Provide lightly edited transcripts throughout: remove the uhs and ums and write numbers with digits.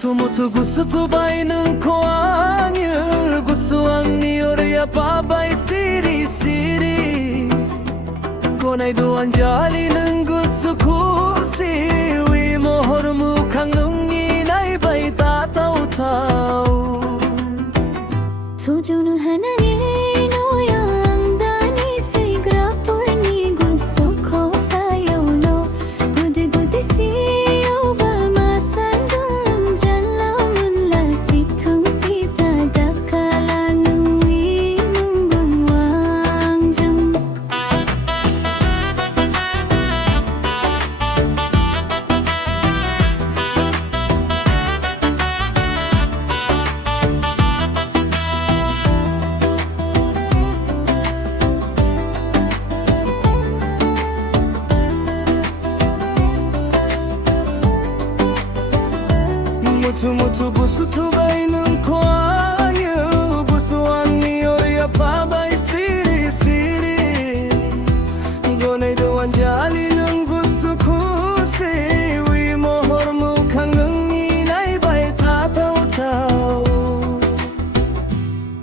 Mwtw gusto to bainin ko angel. Gusto ang niyorya babay siri-siri. Konay doan jalinin gusto ko siwi. Mohor mukhang nungin ay bay tataw-taw. Fujuno hanangin oyang dani sigra purni gusto ko sayaw lo. Gudi-gudi siyaw ba masandang jalaman la situng sita dakala nui munggunwang jung. Mwtw gusto to bainin ko angel. Gusto ang niyorya babay siri-siri. Konay doan jalinin gusto ko siwi. Mohor mukhang nungin ay bay tataw-taw.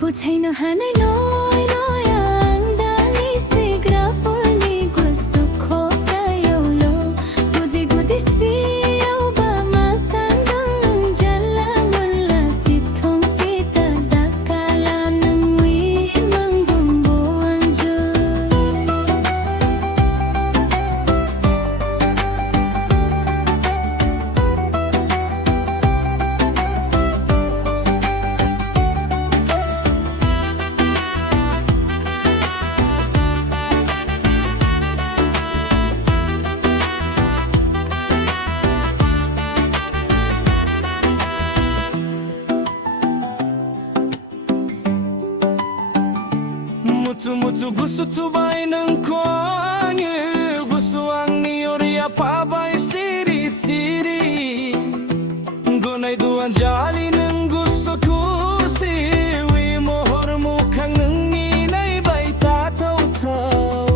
Puchay no hanay noy noyang dani sigra purni gusto ko sayaw lo. Gudi-gudi siyaw ba masandang jalaman la situng sita dakala nui munggunwang jung. Mwtw gusto to bainin ko angel. Gusto ang niyorya babay siri-siri. Konay doan jalinin gusto ko siwi. Mohor mukhang nungin ay bay tataw-taw.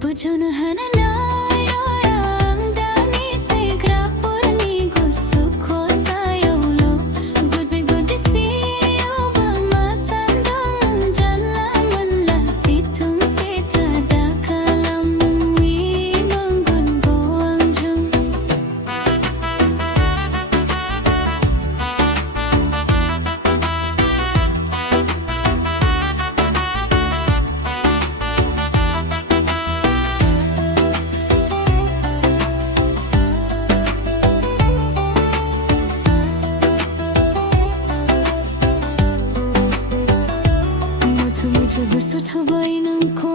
Pujuno hananay oyang dani sigra purni gusto ko sayaw lo. Gudi-gudi siyaw ba masandang jalaman la situng sita dakala nui munggunwang jung. Mwtw gusto to bainin ko